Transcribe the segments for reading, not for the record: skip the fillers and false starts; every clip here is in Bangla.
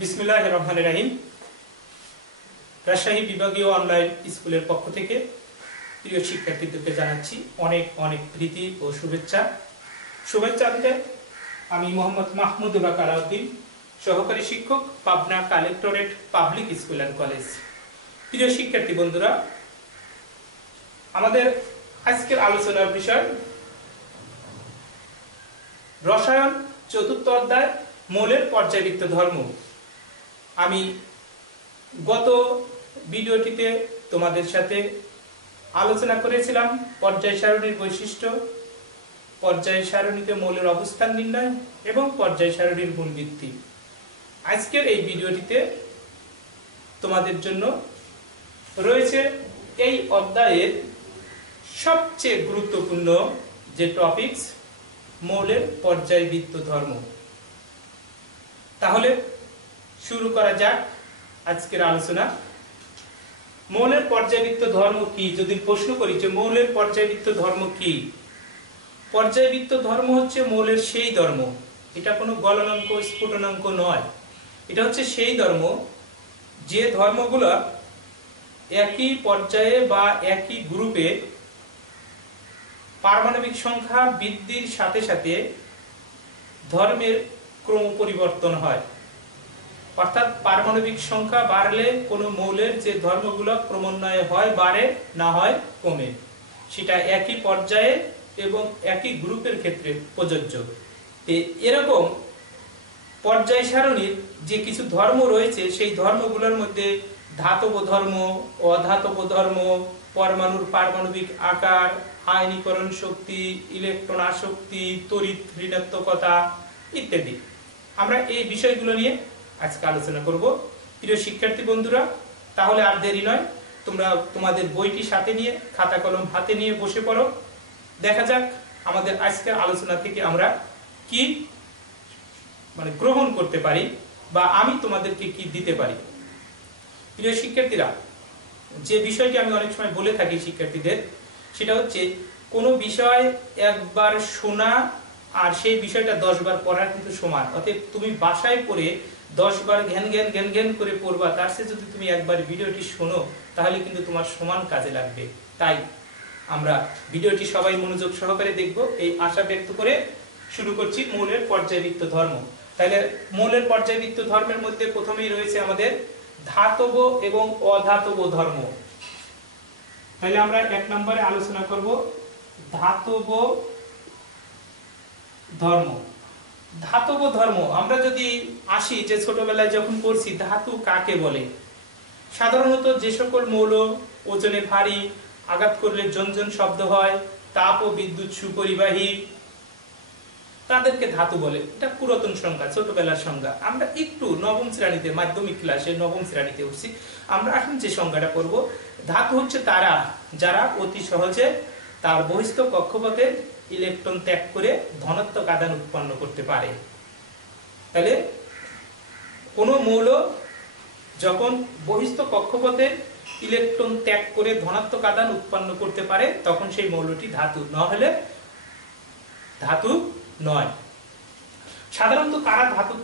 বিসমিল্লাহির রহমানির রহিম। রাজশাহী বিভাগীয় অনলাইন স্কুলের পক্ষ থেকে প্রিয় শিক্ষার্থীদেরকে জানাচ্ছি অনেক অনেক প্রীতি ও শুভেচ্ছা। শুভেচ্ছাতে আমি মোহাম্মদ মাহমুদুল্লাহ কালাউদ্দিন, সহকারী শিক্ষক, Pabna collectorate public school and college. প্রিয় শিক্ষার্থী বন্ধুরা, আমাদের আজকের আলোচনার বিষয় রসায়ন চতুর্থ অধ্যায় মৌলের পর্যায়বৃত্ত ধর্ম। আমি গত ভিডিওটিতে তোমাদের সাথে আলোচনা করেছিলাম পর্যায় সারণীর বৈশিষ্ট্য, পর্যায় সারণীতে মৌলের অবস্থান নির্ণয় এবং পর্যায় সারণীর গুণবৃদ্ধি। আজকের এই ভিডিওটিতে তোমাদের জন্য রয়েছে এই অধ্যায়ের সবচেয়ে গুরুত্বপূর্ণ যে টপিকস, মৌলের পর্যায়বৃত্ত ধর্ম। তাহলে শুরু করা যাক আজকের আলোচনা। মৌলের পর্যায়বৃত্ত ধর্ম কি? যদি প্রশ্ন করি যে মৌলের পর্যায়বৃত্ত ধর্ম কি, পর্যায়বৃত্ত ধর্ম হচ্ছে মৌলের সেই ধর্ম, এটা কোনো গলনাঙ্ক স্ফুটনাঙ্ক নয়, এটা হচ্ছে সেই ধর্ম যে ধর্মগুলো একই পর্যায়ে বা একই গ্রুপে পারমাণবিক সংখ্যা বৃদ্ধির সাথে সাথে ধর্মের ক্রম পরিবর্তন হয়। অর্থাৎ পারমাণবিক সংখ্যা বাড়লে কোনো মৌলের যে ধর্মগুলো ক্রমান্বয়ে হয় বাড়ে, না হয় কমে, সেটা একই পর্যায়ে এবং একই গ্রুপের ক্ষেত্রে প্রযোজ্য। এরকম পর্যায় সারণীর যে কিছু ধর্ম রয়েছে, সেই ধর্মগুলোর মধ্যে ধাতব ধর্ম, অধাতব ধর্ম, পরমাণুর পারমাণবিক আকার, আয়নীকরণ শক্তি, ইলেকট্রন আসক্তি, তড়িৎ ঋণাত্মকতা ইত্যাদি, আমরা এই বিষয়গুলো নিয়ে আজকে আলোচনা করব। প্রিয় শিক্ষার্থী বন্ধুরা, তাহলে আর দেরি নয়, তোমরা তোমাদের বইটি সাথে নিয়ে, খাতা কলম হাতে নিয়ে বসে পড়ো। দেখা যাক আমাদের আজকের আলোচনা থেকে আমরা কি গ্রহণ করতে পারি বা আমি তোমাদেরকে কি দিতে পারি। প্রিয় শিক্ষার্থীরা, যে বিষয়টি আমি অনেক সময় বলে থাকি শিক্ষার্থীদের, সেটা হচ্ছে কোনো বিষয় একবার শোনা আর সেই বিষয়টা 10 বার পড়ার কিন্তু সমান। অতএব তুমি বাসায় পড়ে 10 বার ঘ্যান ঘ্যান ঘ্যান ঘ্যান করে পড়বা, তার চেয়ে যদি তুমি একবার ভিডিওটি শোনো তাহলে কিন্তু তোমার সমান কাজে লাগবে। তাই আমরা ভিডিওটি সবাই মনোযোগ সহকারে দেখব, এই আশা ব্যক্ত করে শুরু করছি মৌলের পর্যায়বৃত্ত ধর্ম। তাহলে মৌলের পর্যায়বৃত্ত ধর্মের মধ্যে প্রথমেই রয়েছে আমাদের ধাতব এবং অধাতব ধর্ম। তাহলে আমরা 1 নম্বরে আলোচনা করব ধাতব ধর্ম। ধাতব ধর্ম আমরা যদি আসি, যে ছোটবেলায় যখন পড়ছি ধাতু কাকে বলে, সাধারণত যে সকল মৌল ওজনে ভারী, আঘাত করলে ঝনঝন শব্দ হয়, তাপ ও বিদ্যুৎ সুপরিবাহী, তাদেরকে ধাতু বলে। এটা পুরাতন সংজ্ঞা, ছোটবেলার সংজ্ঞা। আমরা একটু নবম শ্রেণীতে, মাধ্যমিক ক্লাসে নবম শ্রেণীতে উঠছি, আমরা এখন যে সংজ্ঞাটা করব, ধাতু হচ্ছে তারা যারা অতি সহজে তার বহিস্থ কক্ষপথে ইলেকট্রন ত্যাগ করে ধনাত্মক আধান উৎপন্ন করতে পারে। তাহলে কোন মৌল যখন বহিস্থ কক্ষপথে ইলেকট্রন ত্যাগ করে ধনাত্মক আধান উৎপন্ন করতে পারে, তখন সেই মৌলটি ধাতু, না হলে ধাতু নয়। সাধারণত কারা ধাতু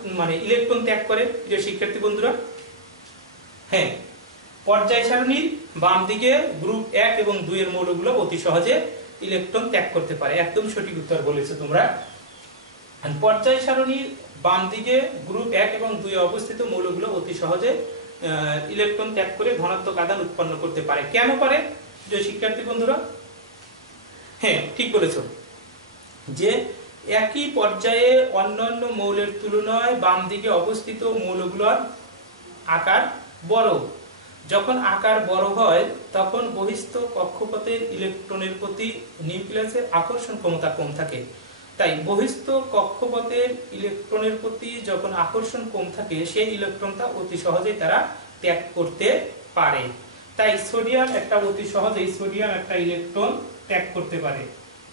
ইলেকট্রন ত্যাগ করে? প্রিয় শিক্ষার্থী বন্ধুরা, হ্যাঁ, পর্যায় সারণীর বাম দিকে গ্রুপ 1 এবং 2 এর মৌলগুলো অতি সহজে ইলেকট্রন ত্যাগ করতে পারে। একদম সঠিক উত্তর বলেছো তোমরা। পর্যায় সারণীর বাম দিকে গ্রুপ 1 এবং 2 এ অবস্থিত মৌলগুলো অতি সহজে ইলেকট্রন ত্যাগ করে ধনাত্মক আধান উৎপন্ন করতে পারে। কেন পারে প্রিয় শিক্ষার্থী বন্ধুরা? হ্যাঁ, ঠিক বলেছো, যে একই পর্যায়ে অন্যান্য মৌলের তুলনায় বাম দিকে অবস্থিত মৌলগুলোর আকার বড়। যখন আকার বড় হয় তখন বহিস্থ কক্ষপথের ইলেকট্রনের প্রতি নিউক্লিয়াসের আকর্ষণ ক্ষমতা কম থাকে। তাই বহিস্থ কক্ষপথের ইলেকট্রনের প্রতি যখন আকর্ষণ কম থাকে, সেই ইলেকট্রনটা অতি সহজেই তারা ত্যাগ করতে পারে। তাই সোডিয়াম একটা অতি সহজেই একটা ইলেকট্রন ত্যাগ করতে পারে।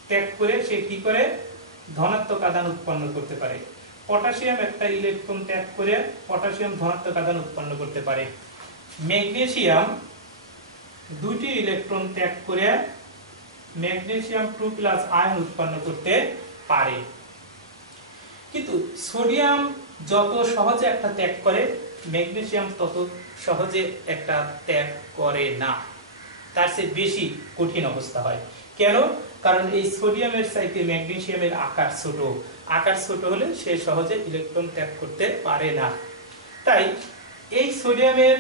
ত্যাগ করে সে কি করে? ধনাত্মক আধান উৎপন্ন করতে পারে। পটাশিয়াম একটা ইলেকট্রন ত্যাগ করে পটাশিয়াম ধনাত্মক আধান উৎপন্ন করতে পারে। ম্যাগনেসিয়াম 2টি ইলেকট্রন ত্যাগ করে ম্যাগনেসিয়াম 2+ আয়ন উৎপন্ন করতে পারে। কিন্তু সোডিয়াম যত সহজে একটা ত্যাগ করে, ম্যাগনেসিয়াম তত সহজে একটা ত্যাগ করে না, তার চেয়ে বেশি কঠিন অবস্থা হয়। কেন? কারণ এই সোডিয়ামের চাইতে ম্যাগনেসিয়ামের আকার ছোট, আকার ছোট হলে সে সহজে ইলেকট্রন ত্যাগ করতে পারে না। তাই এই সোডিয়ামের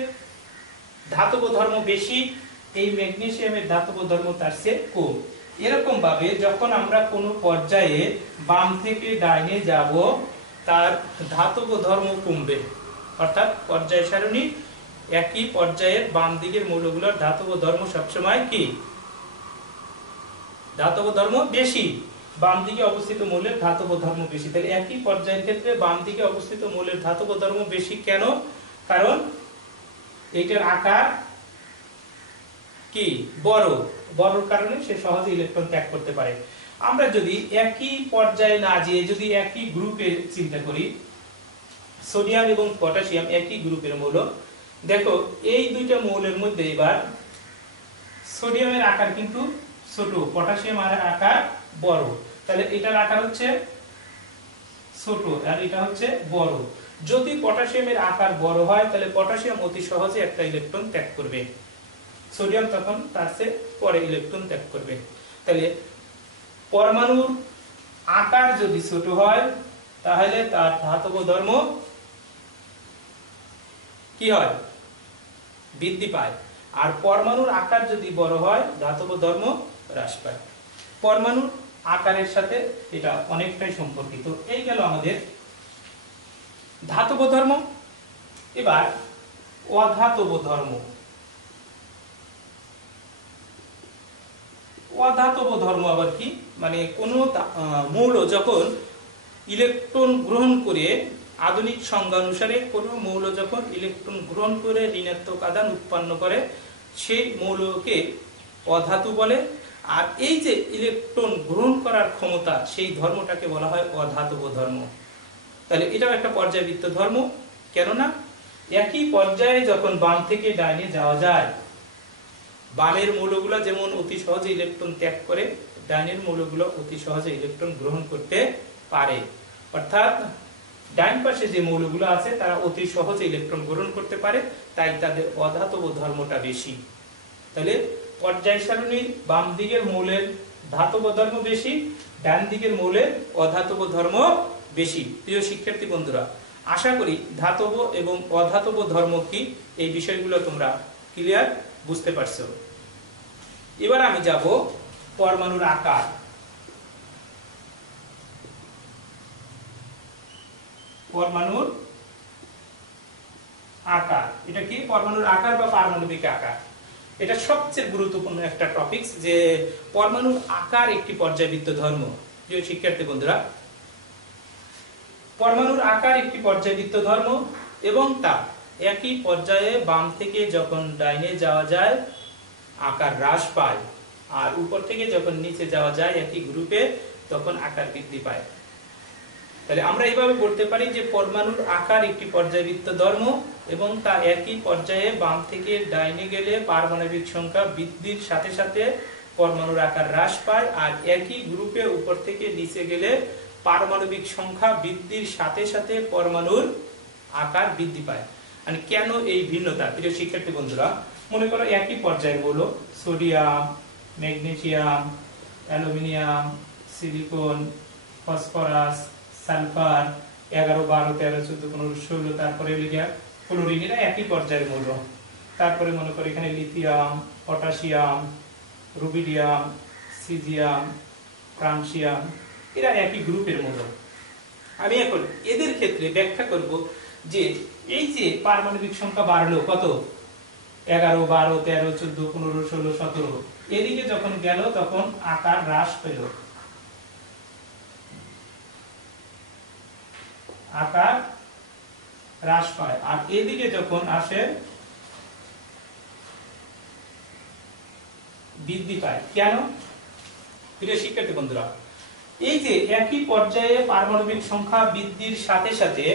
ধাতব ধর্ম বেশি, এই ম্যাগনেসিয়ামের ধাতব ধর্ম তার চেয়ে কম। এরকম ভাবে যখন আমরা কোনো পর্যায়ে বাম থেকে ডাইনে যাব, তার ধাতব ধর্ম কমবে, অর্থাৎ পর্যায় সারণী একই পর্যায়ের বাম দিকের মৌলগুলোর ধাতব ধর্ম সবসময় কি? ধাতব ধর্ম বেশি। বাম দিকে অবস্থিত মৌলের ধাতব ধর্ম বেশি। তাহলে একই পর্যায়ের ক্ষেত্রে বাম দিকে অবস্থিত মৌলের ধাতব ধর্ম বেশি। কেন? কারণ এইটার আকার কি? বড়, বড়র কারণে সে সহজে ইলেকট্রন ত্যাগ করতে পারে। আমরা যদি একই পর্যায়ে না যেয়ে যদি একই গ্রুপে চিন্তা করি, সোডিয়াম এবং পটাশিয়াম একই গ্রুপের মৌল, দেখো এই দুইটা মৌলের মধ্যে এবার সোডিয়ামের আকার কিন্তু ছোট, পটাশিয়ামের আকার বড়। তাহলে এটার আকার হচ্ছে ছোট আর এটা হচ্ছে বড়। যদি পটাশিয়ামের আকার বড় হয় তাহলে পটাশিয়াম অতি সহজে একটা ইলেকট্রন ত্যাগ করবে, সোডিয়াম তখন তার চেয়ে পরে ইলেকট্রন ত্যাগ করবে। তাহলে পরমাণুর আকার যদি ছোট হয় তাহলে তার ধাতব ধর্ম কি হয়? বৃদ্ধি পায়। আর পরমাণুর আকার যদি বড় হয় ধাতব ধর্ম হ্রাস পায়। পরমাণুর আকারের সাথে এটা অনেকটাই সম্পর্কিত। এই গেল আমাদের ধাতব ধর্ম। এবার অধাতব ধর্ম। অধাতব ধর্ম আবার কি? মানে কোন মৌল যখন ইলেকট্রন গ্রহণ করে, আধুনিক সংজ্ঞা অনুসারে কোন মৌল যখন ইলেকট্রন গ্রহণ করে ঋণাত্মক আধান উৎপন্ন করে সেই মৌলকে অধাতু বলে। আর এই যে ইলেকট্রন গ্রহণ করার ক্ষমতা, সেই ধর্মটাকে বলা হয় অধাতব ধর্ম। তাহলে এটাও একটা পর্যায়বৃত্ত ধর্ম। কেননা একই পর্যায়ে যখন বাম থেকে ডাইনে যাওয়া যায়, বামের মৌলগুলো যেমন অতি সহজে ইলেকট্রন ত্যাগ করে, ডাইনের মৌলগুলো অতি সহজে ইলেকট্রন গ্রহণ করতে পারে। অর্থাৎ ডাইন পাশে যে মৌলগুলো আছে তারা অতি সহজে ইলেকট্রন গ্রহণ করতে পারে, তাই তাদের অধাতব ধর্মটা বেশি। তাহলে পর্যায় সারণীর বাম দিকের মৌলের ধাতব ধর্ম বেশি, ডান দিকের মৌলের অধাতব ধর্ম বেশি। প্রিয় শিক্ষার্থী বন্ধুরা, আশা করি ধাতব এবং অধাতব ধর্ম কি এই বিষয়গুলো তোমরা ক্লিয়ার বুঝতে পারছো। এবার আমি যাব পরমাণুর আকার। পরমাণুর আকার এটা কি? পরমাণুর আকার বা পারমাণবিক আকার, এটা সবচেয়ে গুরুত্বপূর্ণ একটা টপিক, যে পরমাণুর আকার একটি পর্যায়বৃত্ত ধর্ম। প্রিয় শিক্ষার্থী বন্ধুরা, পরমাণুর আকার একটি পর্যায়বৃত্ত ধর্ম এবং তা একই পর্যায়ে বাম থেকে যখন ডাইনে যাওয়া যায় আকার হ্রাস পায়, আর উপর থেকে যখন নিচে যাওয়া যায় একই গ্রুপে তখন আকার বৃদ্ধি পায়। তাহলে আমরা এইভাবে বলতে পারি যে পরমাণুর আকার একটি পর্যায়বৃত্ত ধর্ম এবং তা একই পর্যায়ে বাম থেকে ডাইনে গেলে পারমাণবিক সংখ্যা বৃদ্ধির সাথে সাথে পরমাণুর আকার হ্রাস পায়, আর একই গ্রুপে উপর থেকে নিচে গেলে পারমাণবিক সংখ্যা বৃদ্ধির সাথে সাথে পরমাণুর আকার বৃদ্ধি পায়। মানে কেন এই ভিন্নতা? প্রিয় শিক্ষার্থী বন্ধুরা, মনে করো একই পর্যায়ে বলো sodium, magnesium, aluminium, silicon, phosphorus, sulphur, 11, 12, 13, 14, 15, 16, তারপরে ক্লোরিন, এরা একই পর্যায়ের মৌল। তারপরে মনে করো এখানে lithium, potassium, rubidium, caesium, francium, এরা একই গ্রুপের মৌল। আমি এখন এদের ক্ষেত্রে ব্যাখ্যা করব যে এই যে পারমাণবিক সংখ্যা বাড়লো কত, 11, 12, 13, 14, 15, 16, 17, এদিকে যখন গেল তখন আকার হ্রাস পেল, আকার হ্রাস পায়, আর এদিকে যখন আসে বৃদ্ধি পায়। কেন? প্রিয় শিক্ষার্থী বন্ধুরা, এই যে একই পর্যায়ে পারমাণবিক সংখ্যা বৃদ্ধির সাথে সাথে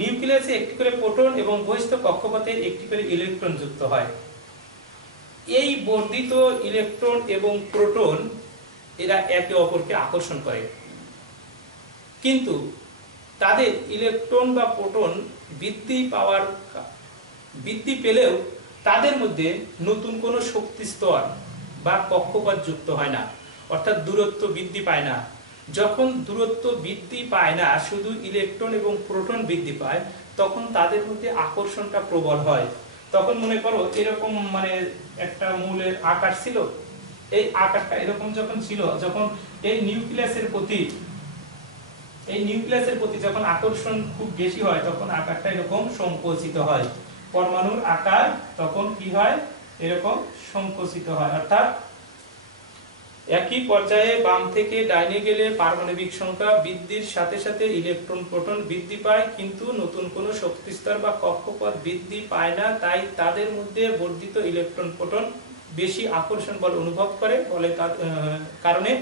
নিউক্লিয়াসে একটি করে প্রোটন এবং বহিস্থ কক্ষপথে একটি করে ইলেকট্রন যুক্ত হয়। এই বর্ধিত ইলেকট্রন এবং প্রোটন এরা একে অপরকে আকর্ষণ করে, কিন্তু তাদের ইলেকট্রন বা প্রোটন বৃদ্ধি পেলেও তাদের মধ্যে নতুন কোনো শক্তি স্তর বা কক্ষপথ যুক্ত হয় না, অর্থাৎ দূরত্ব বৃদ্ধি পায় না। যখন দূরত্ব বৃদ্ধি পায় না, শুধু ইলেকট্রন এবং প্রোটন বৃদ্ধি পায়, তখন তাদের মধ্যে আকর্ষণটা প্রবল হয়। তখন মনে করো এরকম একটা মৌলের আকার ছিল, এই আকারটা এরকম যখন ছিল, যখন এই নিউক্লিয়াসের প্রতি যখন আকর্ষণ খুব বেশি হয়, তখন আকারটা এরকম সংকুচিত হয়। পরমাণুর আকার তখন কি হয়, এরকম সংকুচিত হয়। অর্থাৎ একই পর্যায়ে বাম থেকে ডাইনে গেলে পারমাণবিক সংখ্যা বৃদ্ধির সাথে সাথে ইলেকট্রন প্রোটন বৃদ্ধি পায়, কিন্তু নতুন কোনো শক্তিস্তর বা কক্ষপথ বৃদ্ধি পায় না। তাই তাদের মধ্যে বর্ধিত ইলেকট্রন প্রোটন বেশি আকর্ষণ বল অনুভব করে,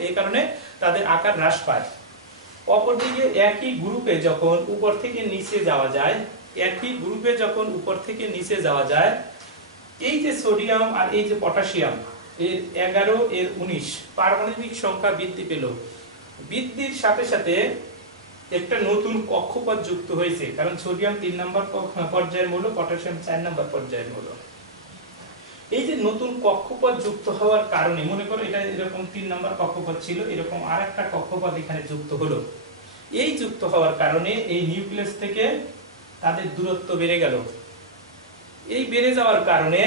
এই কারণে তাদের আকার হ্রাস পায়। অপরদিকে একই গ্রুপে যখন উপর থেকে নিচে যাওয়া যায়, এই যে সোডিয়াম আর এই যে পটাশিয়াম, এর 11 এর 19 পারমাণবিক সংখ্যা বৃদ্ধি পেল। বৃদ্ধির সাথে সাথে একটা নতুন কক্ষপথ যুক্ত হয়েছে, কারণ সোডিয়াম 3 নম্বর পর্যায়ের মৌল, পটাশিয়াম 4 নম্বর পর্যায়ের মৌল। এই যে নতুন কক্ষপথ যুক্ত হওয়ার কারণে, মনে করো এটা এরকম 3 নম্বর কক্ষপথ ছিল, এরকম আরেকটা কক্ষপথ এখানে যুক্ত হলো। এই যুক্ত হওয়ার কারণে এই নিউক্লিয়াস থেকে তাদের দূরত্ব বেড়ে গেল। এই বেড়ে যাওয়ার কারণে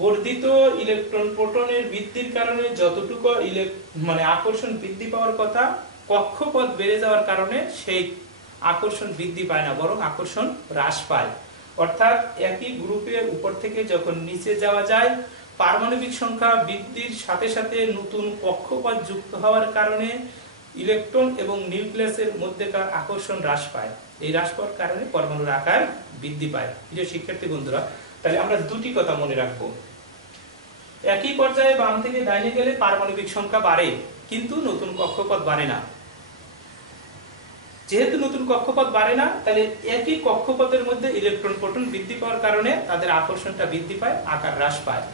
বর্ধিত ইলেকট্রন প্রোটনের বৃদ্ধির কারণে যতটুকু আকর্ষণ বৃদ্ধি পাওয়ার কথা, কক্ষপথ বেড়ে যাওয়ার কারণে সেই আকর্ষণ বৃদ্ধি পায় না, বরং আকর্ষণ হ্রাস পায়। অর্থাৎ একই গ্রুপে উপর থেকে যখন নিচে যাওয়া যায়, পারমাণবিক সংখ্যা বৃদ্ধির সাথে সাথে নতুন কক্ষপথ যুক্ত হওয়ার কারণে ইলেকট্রন এবং নিউক্লিয়াসের মধ্যেকার আকর্ষণ হ্রাস পায়। এই হ্রাস পাওয়ার কারণে পরমাণুর আকার বৃদ্ধি পায়। প্রিয় শিক্ষার্থী বন্ধুরা, তাহলে আমরা দুটি কথা মনে রাখবো। একই পর্যায়ে বাম থেকে ডাইনে গেলে পারমাণবিক সংখ্যা বাড়ে, কিন্তু নতুন কক্ষপথ বাড়ে না। যেহেতু নতুন কক্ষপথ বাড়ে না, তাহলে একই কক্ষপথের মধ্যে ইলেকট্রন প্রোটন বৃদ্ধি পাওয়ার কারণে তাদের আকর্ষণটা বৃদ্ধি পায়, আকার হ্রাস পায়।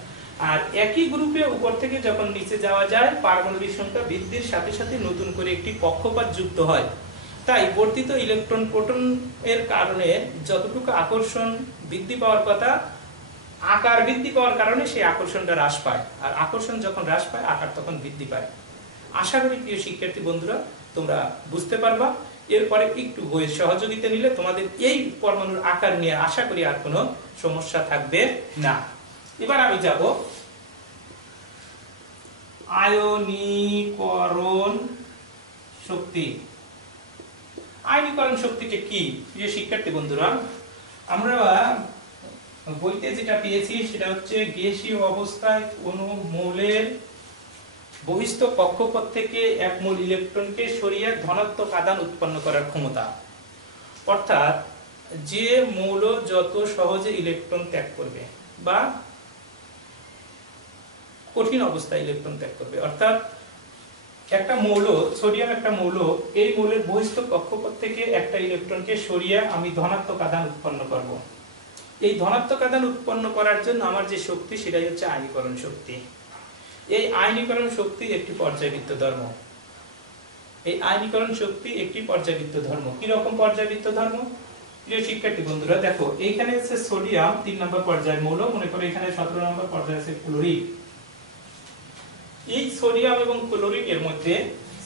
আর একই গ্রুপে উপর থেকে যখন নিচে যাওয়া যায়, পারমাণবিক সংখ্যা বৃদ্ধির সাথে সাথে নতুন করে একটি কক্ষপথ যুক্ত হয়। তাই বর্ধিত ইলেকট্রন প্রোটন এর কারণে যতটুকু আকর্ষণ বৃদ্ধি পাওয়ার কথা, আকার বৃদ্ধি পাওয়ার কারণে সেই আকর্ষণটা হ্রাস পায়। আর আকর্ষণ যখন হ্রাস পায়, আকার তখন বৃদ্ধি পায়। আশা করি প্রিয় শিক্ষার্থী বন্ধুরা তোমরা বুঝতে পারবা। এরপরে একটু বইয়ের সহযোগিতা নিলে তোমাদের এই পরমাণুর আকার নিয়ে আশা করি আর কোনো সমস্যা থাকবে না। এবার আমি যাব আয়নীকরণ শক্তি। আয়নীকরণ শক্তিটা কি প্রিয় শিক্ষার্থী বন্ধুরা? আমরা বইতে যেটা পেয়েছি সেটা হচ্ছে গ্যাসীয় অবস্থায় কোনো মৌলের বহিস্থ কক্ষপথ থেকে এক মোল ইলেকট্রনকে সরিয়ে ধনাত্মক আধান উৎপন্ন করার ক্ষমতা। অর্থাৎ যে মৌল যত সহজে ইলেকট্রন ত্যাগ করবে বা কঠিন অবস্থায় ইলেকট্রন ত্যাগ করবে, অর্থাৎ একটা মৌল, সোডিয়াম একটা মৌল, এই মৌলের বহিস্থ কক্ষপথ থেকে একটা ইলেকট্রনকে সরিয়ে আমি ধনাত্মক আধান উৎপন্ন করব। এই ধনাত্মক আধান উৎপন্ন করার জন্য আমার যে শক্তি, সেটাই হচ্ছে আয়নীকরণ শক্তি। এই আয়নীকরণ শক্তি একটি পর্যায়বৃত্ত ধর্ম। এই আয়নীকরণ শক্তি একটি পর্যায়বৃত্ত ধর্ম। কি রকম পর্যায়বৃত্ত ধর্ম? প্রিয় শিক্ষার্থী বন্ধুরা দেখো, এইখানে হচ্ছে সোডিয়াম 3 নম্বর পর্যায়ের মৌল, মনে করো এখানে 17 নম্বর পর্যায়ে আছে ক্লোরিন। এই সোডিয়াম এবং ক্লোরিনের মধ্যে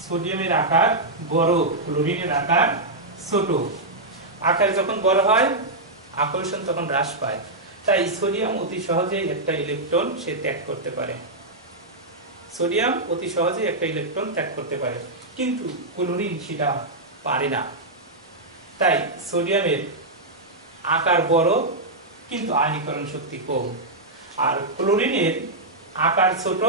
সোডিয়ামের আকার বড়, ক্লোরিনের আকার ছোট। আকার যখন বড় হয়, আকর্ষণ তখন হ্রাস পায়। তাই সোডিয়াম অতি সহজেই একটা ইলেকট্রন সে ত্যাগ করতে পারে। সোডিয়াম অতি সহজেই একটা ইলেকট্রন ত্যাগ করতে পারে, কিন্তু ক্লোরিন সেটা পারে না। তাই সোডিয়ামের আকার বড়, কিন্তু আয়নীকরণ শক্তি কম। আর ক্লোরিনের আকার ছোট,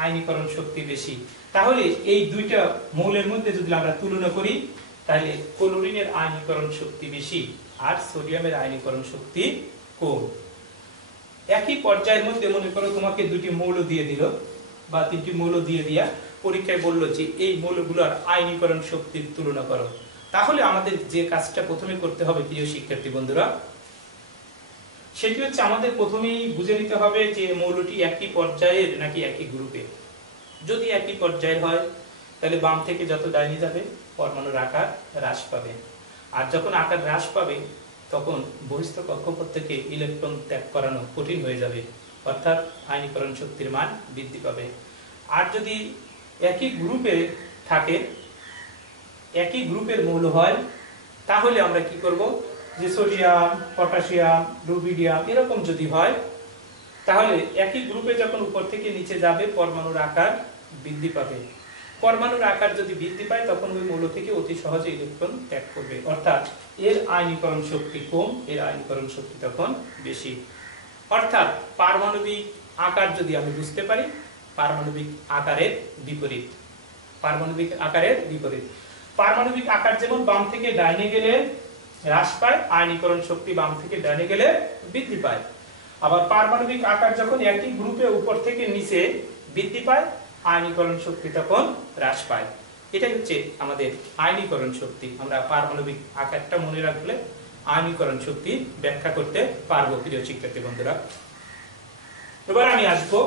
আয়নীকরণ শক্তি বেশি। তাহলে এই দুইটা মৌলের মধ্যে যদি আমরা তুলনা করি, তাহলে ক্লোরিনের আয়নীকরণ শক্তি বেশি আর সোডিয়ামের আয়নীকরণ শক্তি কম। একই পর্যায়ের মধ্যে মনে করো তোমাকে দুটি মৌল দিয়ে দিল বা 3টি মৌল দিয়ে দিয়া পরীক্ষায় বললো যে এই মৌলগুলোর আয়নীকরণ শক্তির তুলনা করো। তাহলে আমাদের যে কাজটা প্রথমে করতে হবে প্রিয় শিক্ষার্থী বন্ধুরা, সেটি হচ্ছে আমাদের প্রথমেই বুঝে নিতে হবে যে মৌলটি একই পর্যায়ের নাকি একই গ্রুপে। যদি একই পর্যায়ের হয়, তাহলে বাম থেকে যত ডাইনে যাবে পরমাণুর আকার হ্রাস পাবে। আর যখন আকার হ্রাস পাবে তখন বহিস্থ কক্ষপথ থেকে ইলেকট্রন ত্যাগ করানো কঠিন হয়ে যাবে, অর্থাৎ আয়নীকরণ শক্তির মান বৃদ্ধি পাবে। আর যদি একই গ্রুপে থাকে, একই গ্রুপের মৌল হয়, তাহলে আমরা কি করব, যে সোডিয়াম, পটাশিয়াম, রুবিডিয়াম এরকম যদি হয়, তাহলে একই গ্রুপে যখন উপর থেকে নিচে যাবে পরমাণুর আকার বৃদ্ধি পাবে। পরমাণুর আকার যদি বৃদ্ধি পায় তখন ওই মৌল থেকে অতি সহজে ইলেকট্রন ত্যাগ করবে, অর্থাৎ এর আয়নীকরণ শক্তি কম, এর আয়নীকরণ শক্তি তখন বেশি। অর্থাৎ পারমাণবিক আকার যদি আমি বুঝতে পারি, পারমাণবিক আকারের বিপরীত, পারমাণবিক আকারের বিপরীত। পারমাণবিক আকার যেমন বাম থেকে ডাইনে গেলে হ্রাস পায়, আয়নীকরণ শক্তি বাম থেকে ডাইনে গেলে বৃদ্ধি পায়। আবার পারমাণবিক আকার যখন একই গ্রুপে উপর থেকে নিচে বৃদ্ধি পায়, আয়নীকরণ শক্তি তখন হ্রাস পায়। এটাই হচ্ছে আমাদের আয়নীকরণ শক্তি। আমরা পারমাণবিক আকারটা মনে রাখলে আয়নীকরণ শক্তি ব্যাখ্যা করতে পারবো প্রিয় শিক্ষার্থী বন্ধুরা। এবার আমি আসবো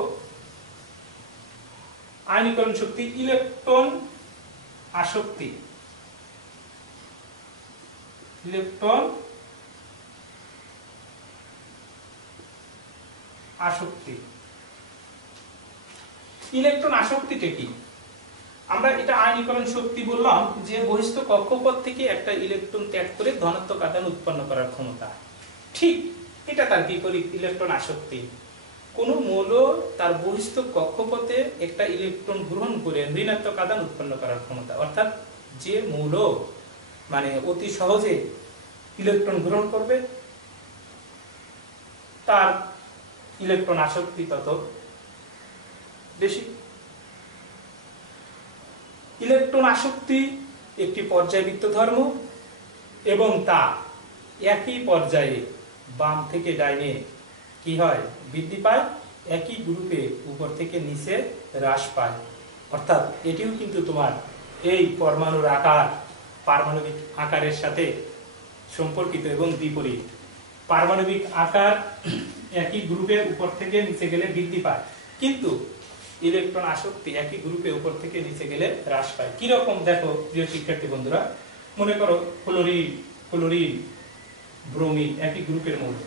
আয়নীকরণ শক্তি, ইলেকট্রন আসক্তি। ইলেকট্রন আসক্তি, ইলেকট্রন আসক্তিটা কি? আমরা এটা আয়নীকরণ শক্তি বললাম যে বহিস্থ কক্ষপথ থেকে একটা ইলেকট্রন ত্যাগ করে ধনাত্মক আধান উৎপন্ন করার ক্ষমতা। ঠিক এটা তার বিপরীত ইলেকট্রন আসক্তি। কোন মৌল তার বহিস্থ কক্ষপথে একটা ইলেকট্রন গ্রহণ করে ঋণাত্মক আধান উৎপন্ন করার ক্ষমতা, অর্থাৎ যে মৌল মানে অতি সহজে ইলেকট্রন গ্রহণ করবে তার ইলেকট্রন আসক্তি তত বেশি। ইলেকট্রন আসক্তি একটি পর্যায়বৃত্ত ধর্ম এবং তা একই পর্যায়ে বাম থেকে ডাইনে কি হয়, বৃদ্ধি পায়, একই গ্রুপে উপর থেকে নিচে হ্রাস পায়। অর্থাৎ এটিও কিন্তু তোমার এই পরমাণুর আকার পারমাণবিক আকারের সাথে সম্পর্কিত এবং বিপরীত। পারমাণবিক আকার একই গ্রুপে উপর থেকে নিচে গেলে বৃদ্ধি পায়, কিন্তু ইলেকট্রন আসক্তি একই গ্রুপে উপর থেকে নিচে গেলে হ্রাস পায়। কিরকম দেখো প্রিয় শিক্ষার্থী বন্ধুরা, মনে করো ক্লোরিন, ক্লোরিন, ব্রোমিন একই গ্রুপের মৌল।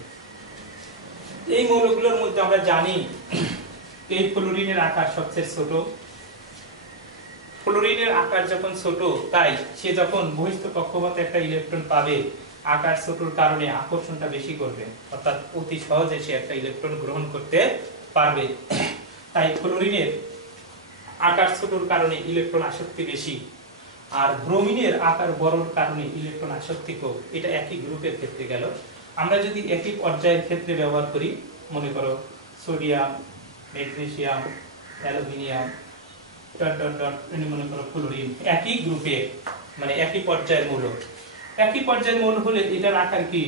এই মৌলগুলোর মধ্যে আমরা জানি এই ক্লোরিনের আকার সবচেয়ে ছোট। ক্লোরিনের আকার যখন ছোট, তাই সে যখন বহিস্থ কক্ষপথে একটা ইলেকট্রন পাবে, আকার ছোটর কারণে আকর্ষণটা বেশি করবে, অর্থাৎ অতি সহজে সে একটা ইলেকট্রন গ্রহণ করতে পারবে। তাই ক্লোরিনের আকার ছোটর কারণে ইলেকট্রন আসক্তি বেশি, আর ব্রোমিনের আকার বড়র কারণে ইলেকট্রন আসক্তি কম। এটা একই গ্রুপের ক্ষেত্রে গেল। আমরা যদি একই পর্যায়ের ক্ষেত্রে ব্যবহার করি, মনে করো সোডিয়াম, ম্যাগনেসিয়াম, অ্যালুমিনিয়াম, মনে করো ক্লোরিন, একই গ্রুপে মানে একই পর্যায়ের মৌল। একই পর্যায়ের মৌল হলে এটার আকার কি,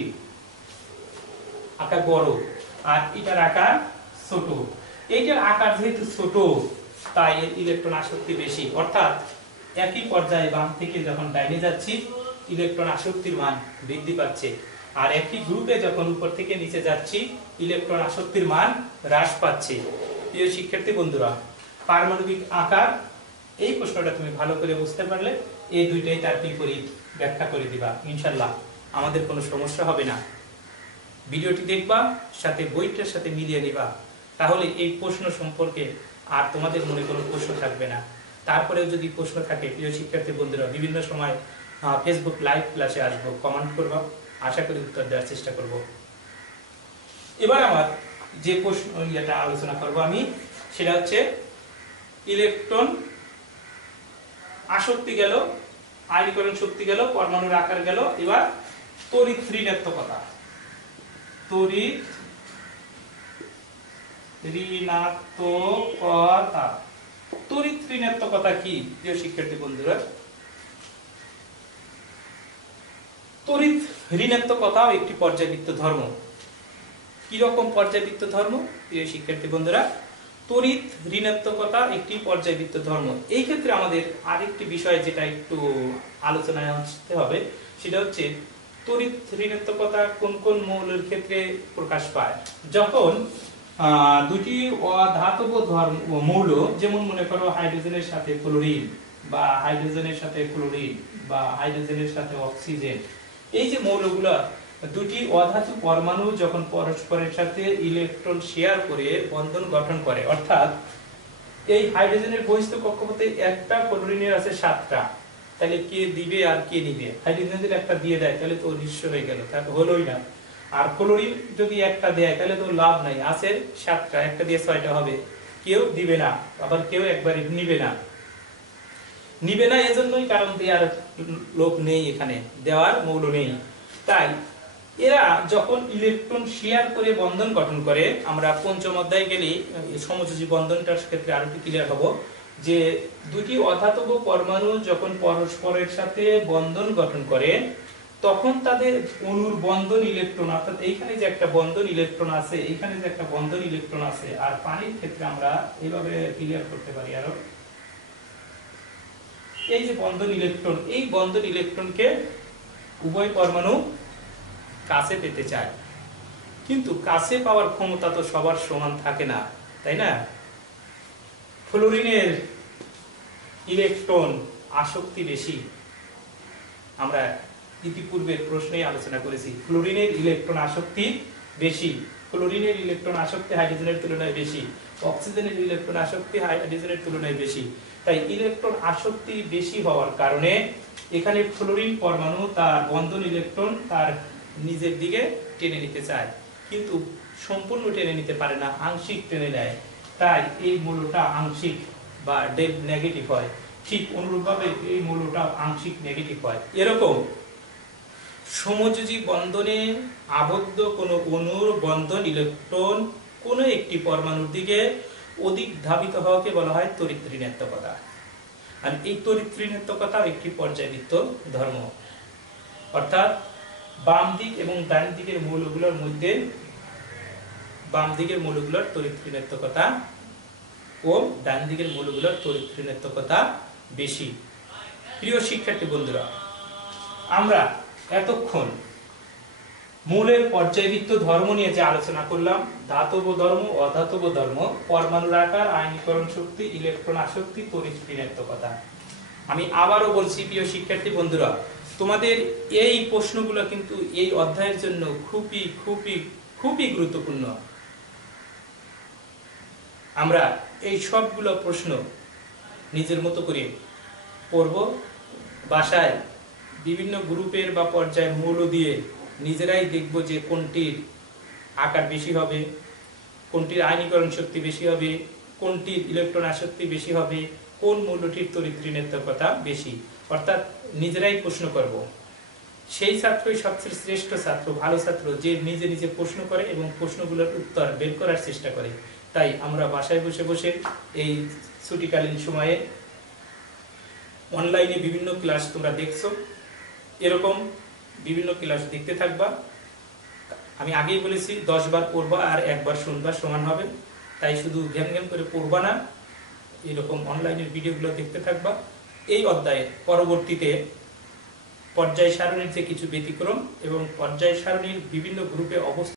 আকার বড়, আর এটার আকার ছোট। এইটার আকার যেহেতু ছোট, তাই এর ইলেকট্রন আসক্তি বেশি, অর্থাৎ একই পর্যায়ে বাম থেকে যখন ডাইনে যাচ্ছি ইলেকট্রন আসক্তির মান বৃদ্ধি পাচ্ছে, আর একই গ্রুপে যখন উপর থেকে নিচে যাচ্ছি ইলেকট্রন আসক্তির মান হ্রাস পাচ্ছে। প্রিয় শিক্ষার্থী বন্ধুরা, পারমাণবিক আকার এই প্রশ্নটা তুমি ভালো করে বুঝতে পারলে এই দুইটাই তার বিপরীত ব্যাখ্যা করে দিবা, ইনশাআল্লাহ আমাদের কোনো সমস্যা হবে না। ভিডিওটি দেখবা, সাথে বইটার সাথে মিলিয়ে নিবা, তাহলে এই প্রশ্ন সম্পর্কে আর তোমাদের মনে কোনো প্রশ্ন থাকবে না। তারপরেও যদি প্রশ্ন থাকে প্রিয় শিক্ষার্থী বন্ধুরা, বিভিন্ন সময় ফেসবুক লাইভ ক্লাসে আসবো, কমেন্ট করবা, আশা করি উত্তর দেওয়ার চেষ্টা করব। এবার আমার যে প্রশ্ন এটা আলোচনা করব আমি, সেটা হচ্ছে ইলেকট্রন আসক্তি গেল, আয়নীকরণ শক্তি গেল, পরমাণুর আকার গেল, এবার তড়িৎ ঋণাত্মকতা। তড়িৎ ঋণাত্মকতা, তড়িৎ ঋণাত্মকতা কি প্রিয় শিক্ষার্থী বন্ধুরা? তড়িৎ ঋণাত্মকতাও একটি পর্যায়বৃত্ত ধর্ম। কি রকম পর্যায়বৃত্ত ধর্ম প্রিয় শিক্ষার্থী বন্ধুরা? তড়িৎ ঋণাত্মকতা একটি পর্যায়বৃত্ত ধর্ম। এই ক্ষেত্রে আমাদের আরেকটি বিষয় যেটা একটু আলোচনায় আসতে হবে, সেটা হচ্ছে তড়িৎ ঋণাত্মকতা কোন কোন মৌলের ক্ষেত্রে প্রকাশ পায়। যখন দুটি অধাতব মৌল, যেমন মনে করো হাইড্রোজেনের সাথে ক্লোরিন, বা হাইড্রোজেনের সাথে ক্লোরিন, বা হাইড্রোজেনের সাথে অক্সিজেন, এই যে মৌলগুলা, দুটি অধাতু পরমাণু যখন পরস্পরের সাথে ইলেকট্রন শেয়ার করে বন্ধন গঠন করে, অর্থাৎ এই হাইড্রোজেনের বহিস্থ কক্ষপথে একটা, ক্লোরিনের আছে 7টা, তাহলে কে দিবে আর কে নিবে? হাইড্রোজেন যদি একটা দিয়ে দেয় তাহলে তো নিঃস্ব হয়ে গেল, তাহলে হলোই না। আর ক্লোরিন যদি একটা দেয় তাহলে তো লাভ নাই, আছে 7টা, একটা দিয়ে 6টা হবে, কেউ দিবে না, আবার কেউ একবারে নিবে না এজন্যই, কারণ দেওয়ার লোক নেই, এখানে দেওয়ার মৌল নেই। তাই এরা যখন ইলেকট্রন শেয়ার করে বন্ধন গঠন করে, আমরা পঞ্চম অধ্যায়ে গেলে সমযোজী বন্ধনটার ক্ষেত্রে আরো একটু ক্লিয়ার হব, যে দুটি অধাতব পরমাণু যখন পরস্পরের সাথে বন্ধন গঠন করে তখন তাদের অণুর বন্ধন ইলেকট্রন, অর্থাৎ এইখানে যে একটা বন্ধন ইলেকট্রন আছে, এইখানে যে একটা বন্ধন ইলেকট্রন আছে, আর পানির ক্ষেত্রে আমরা এইভাবে ক্লিয়ার করতে পারি আরো, এই যে বন্ধন ইলেকট্রন, এই বন্ধন ইলেকট্রনকে উভয় পরমাণু কাছে পেতে চায়, কিন্তু কাছে পাওয়ার ক্ষমতা তো সবার সমান থাকে না, তাই না? ফ্লোরিনের ইলেকট্রন আসক্তি বেশি, আমরা ইতিপূর্বের প্রশ্নে আলোচনা করেছি, ফ্লোরিনের ইলেকট্রন আসক্তি বেশি, ক্লোরিনের ইলেকট্রন আসক্তি হাইড্রোজেনের তুলনায় বেশি, অক্সিজেনের ইলেকট্রন আসক্তি হাইড্রোজেনের তুলনায় বেশি। তাই ইলেকট্রন আসক্তি বেশি হওয়ার কারণে এখানে ফ্লোরিন পরমাণু তার বন্ধন ইলেকট্রন তার নিজের দিকে টেনে নিতে চায়, কিন্তু সম্পূর্ণ টেনে নিতে পারে না, আংশিক টেনে নেয়। তাই এই মৌলটা আংশিক বা ডেড নেগেটিভ হয়। ঠিক অনুরূপভাবে এই মৌলটা আংশিক নেগেটিভ হয়। এরকম সমযোজী বন্ধনে আবদ্ধ কোনো অণুর বন্ধন ইলেকট্রন কোনো একটি পরমাণুর দিকে অধিক ধাবিত হওয়াকে বলা হয় তড়িৎ ঋণাত্মকতা। আর এই তড়িৎ ঋণাত্মকতা একটি পর্যায়বৃত্ত ধর্ম, অর্থাৎ বাম দিক এবং ডান দিকের মৌলগুলোর মধ্যে বাম দিকের মৌলগুলোর তড়িৎ ঋণাত্মকতা ও ডান দিকের মৌলগুলোর তড়িৎ ঋণাত্মকতা বেশি। প্রিয় শিক্ষার্থী বন্ধুরা, আমরা এতক্ষণ মৌলের পর্যায়বৃত্ত ধর্ম নিয়ে যে আলোচনা করলাম, ধাতব ধর্ম, অধাতব ধর্ম, পরমাণুর আকার, আয়নীকরণ শক্তি, ইলেকট্রন আসক্তি, তড়িৎ ঋণাত্মকতা। আমি আবারও বলছি প্রিয় শিক্ষার্থী বন্ধুরা, তোমাদের এই প্রশ্নগুলো কিন্তু এই অধ্যায়ের জন্য খুবই খুবই খুবই গুরুত্বপূর্ণ। আমরা এই সবগুলো প্রশ্ন নিজের মতো করে পড়ব, বাসায় বিভিন্ন গ্রুপের বা পর্যায়ের মৌল দিয়ে নিজেরাই দেখব যে কোনটির আকার বেশি হবে, কোনটির আয়নীকরণ শক্তি বেশি হবে, কোনটির ইলেকট্রন আসক্তি বেশি হবে, কোন মৌলটির তড়িৎ ঋণাত্মকতা বেশি, অর্থাৎ নিজেরাই প্রশ্ন করব। সেই ছাত্রই সবচেয়ে শ্রেষ্ঠ ছাত্র, ভালো ছাত্র, যে নিজে নিজে প্রশ্ন করে এবং প্রশ্নগুলোর উত্তর বের করার চেষ্টা করে। তাই আমরা বাসায় বসে বসে এই ছুটিকালীন সময়ে অনলাইনে বিভিন্ন ক্লাস তোমরা দেখছো, এরকম বিভিন্ন ক্লাস দেখতে থাকবা। আমি আগেই বলেছি 10 বার পড়বা আর 1 বার শুনবা সমান হবে। তাই শুধু ঘ্যাম ঘ্যাম করে পড়বা না, এরকম অনলাইনের ভিডিওগুলো দেখতে থাকবা। এই অধ্যায়ে পরবর্তীতে পর্যায় সারণীর যে কিছু ব্যতিক্রম এবং পর্যায় সারণীর বিভিন্ন গ্রুপে অবস্থা